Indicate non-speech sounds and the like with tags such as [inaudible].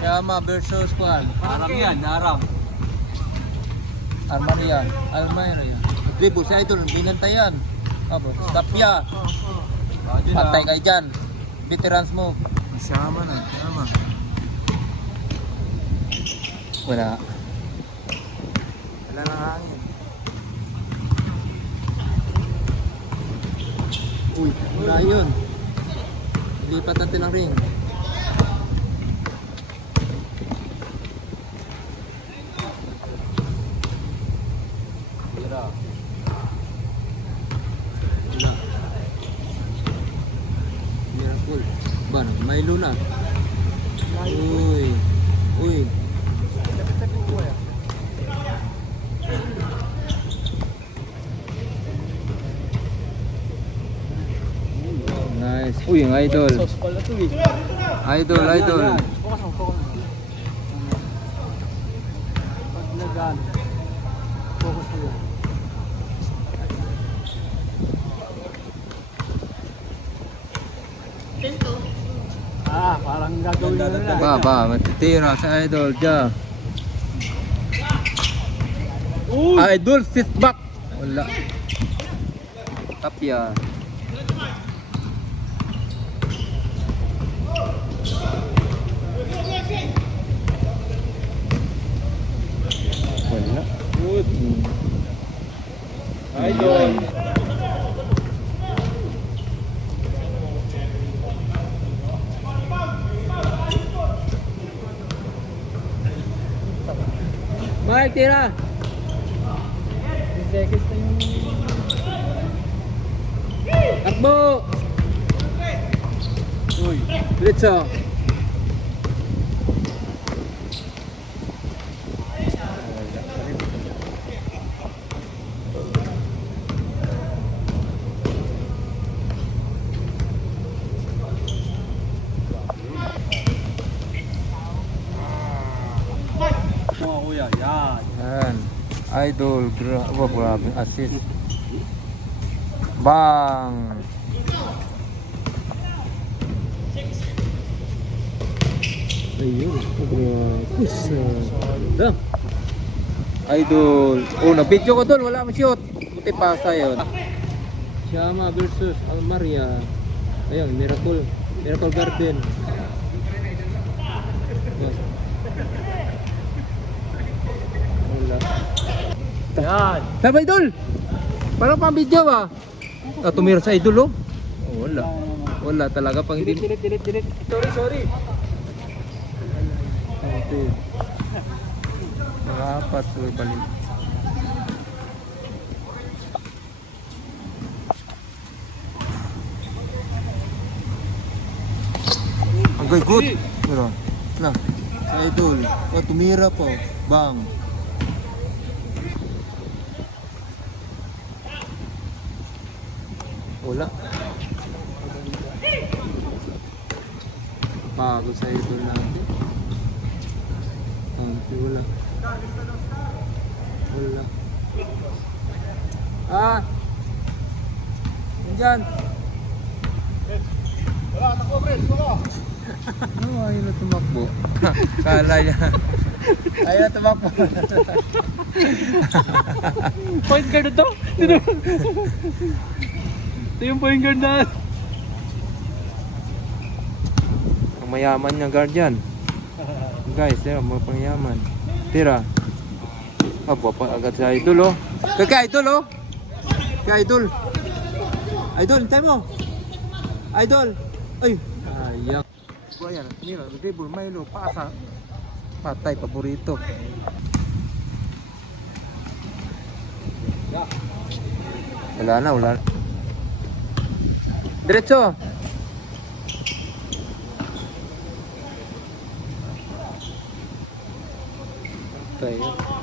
Shama versus Kwan. Aram yan, aram. Armaria. Almaria. Dribble si Idol. Binantayan. Abo. Tapia. Patay kayo dyan. Veterans move. Sama na, sama. Wala. Wala nang hangin. Uy, wala yun. Lipat natin ang ring. Tira. Wala. Miracle. Ba, Milo na. Uy. Uy. Nice. Uy, yung idol. Idol, idol. Pag nagan, focus mo yan. Ah, parang gagawin na. Ba, ba, matitira sa idol dyan. Idol, sit back. Wala. Tapia. Wala. Good. Hmm. Idol. Mike, tira. seconds na yung... Takbo. Uy. Diretso. Mga kuya, yan. Yan. Idol, gra oh, grabe, assist. Bang! Ayun, grabe. Idol. Oh, na-video ko doon, wala akong shoot. Buti pasa yun. Shama versus Almaria. Ayun, Miracle. Miracle Garden. Yes. Wala. Yan. Tama idol! Parang pang video ba? Ah, tumira sa idol oh. Oh, wala. Wala talaga pang hindi. Delete, delete, delete. Sorry, sorry. Okay. Mga apat so balik. Okay, good. Pero, na, sa idol. Oh, tumira po. Bang. Wala. Pagod sa idol natin. Kampi, wala. Wala. Ah! Nandyan! Wala, takbo, Brent. Wala. Ano, ayaw na tumakbo. [laughs] Kala niya. Ayaw na tumakbo. Point guard ito? [laughs] Ito. Yung point guard na. Ang mayaman niya guardian. Guys, tira, mga pangyaman. Tira. Aba pa agad sa idol oh. Kaya idol oh. Kaya idol. Idol, tayo mo. Idol. Ay, ayak. So ayan, nila, dribble, Milo, pasa. Patay, paborito. Wala na, wala na. Diretso. Tayo.